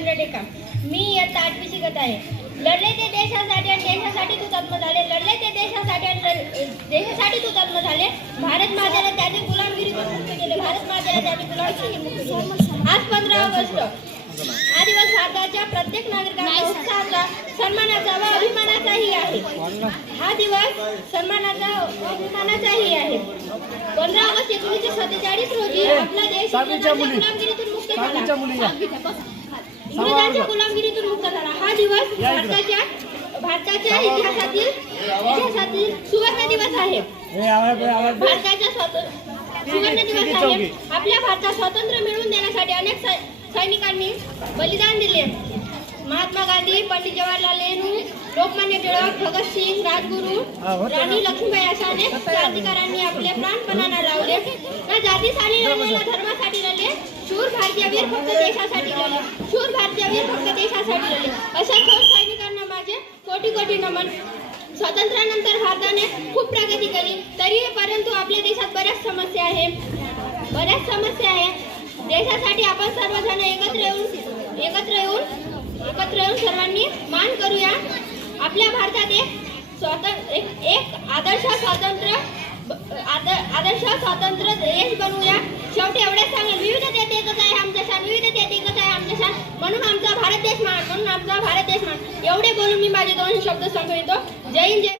रवींद्र टेका मी इयत्ता आठवी शिकत आहे. लढले ते देशासाठी आणि देशासाठी हुतात्मा झाले. लढले ते देशासाठी आणि देशासाठी हुतात्मा झाले. भारत मातेला त्याने गुलामगिरीतून मुक्त केले. भारत मातेला त्याने मुक्त केले. आज पंधरा ऑगस्ट. हा दिवस भारताच्या प्रत्येक नागरिकाचा उत्साहाचा सन्मानाचा व अभिमानाचाही आहे. हा दिवस सन्मानाचा अभिमानाचाही आहे. पंधरा ऑगस्ट एकोणीसशे सत्तेचाळीस रोजी आपला देश गुलामगिरीतून मुक्त झाला. इंग्रजांच्या गुलामगिरीतून मुक्त झाला हा दिवस. भारताच्या भारताच्या इतिहासातील इतिहासातील सुवर्ण दिवस आहे. भारताच्या स्वातंत्र्य सुवर्ण दिवस आहे. आपल्या भारतात स्वातंत्र्य मिळवून देण्यासाठी अनेक सैनिकांनी बलिदान दिले. महात्मा गांधी पंडित जवाहरलाल नेहरू लोकमान्य टिळक भगतसिंग राजगुरू. राणी लक्ष्मीबाई अशा अनेक क्रांतिकारांनी आपले प्राणपणाला लावले. ना जातीसाठी लढले ना धर्मासाठी लढले शूर भारतीय वीर फक्त देशासाठी लढले अशा थोर सैनिकांना माझे कोटी कोटी नमन. स्वातंत्र्यानंतर भारताने खूप प्रगती केली. तरी परंतु आपल्या देशात बऱ्याच समस्या आहे. बऱ्याच समस्या आहे. देशासाठी आपण सर्वजण एकत्र येऊन एकत्र येऊन एकत्र येऊन सर्वांनी मान करूया. आपल्या भारतात एक स्वातंत्र्य एक एक आदर्श स्वातंत्र्य आदर्श स्वातंत्र्य देश बनवूया. शेवटी एवढेच सांगेल विविधतेत एकच आहे आमचा शान विविधतेत एकच आहे म्हणून आमचा भारत देश मान म्हणून आमचा भारत देश मान. एवढे बोलून मी माझे दोन शब्द संपवितो जय हिंद जय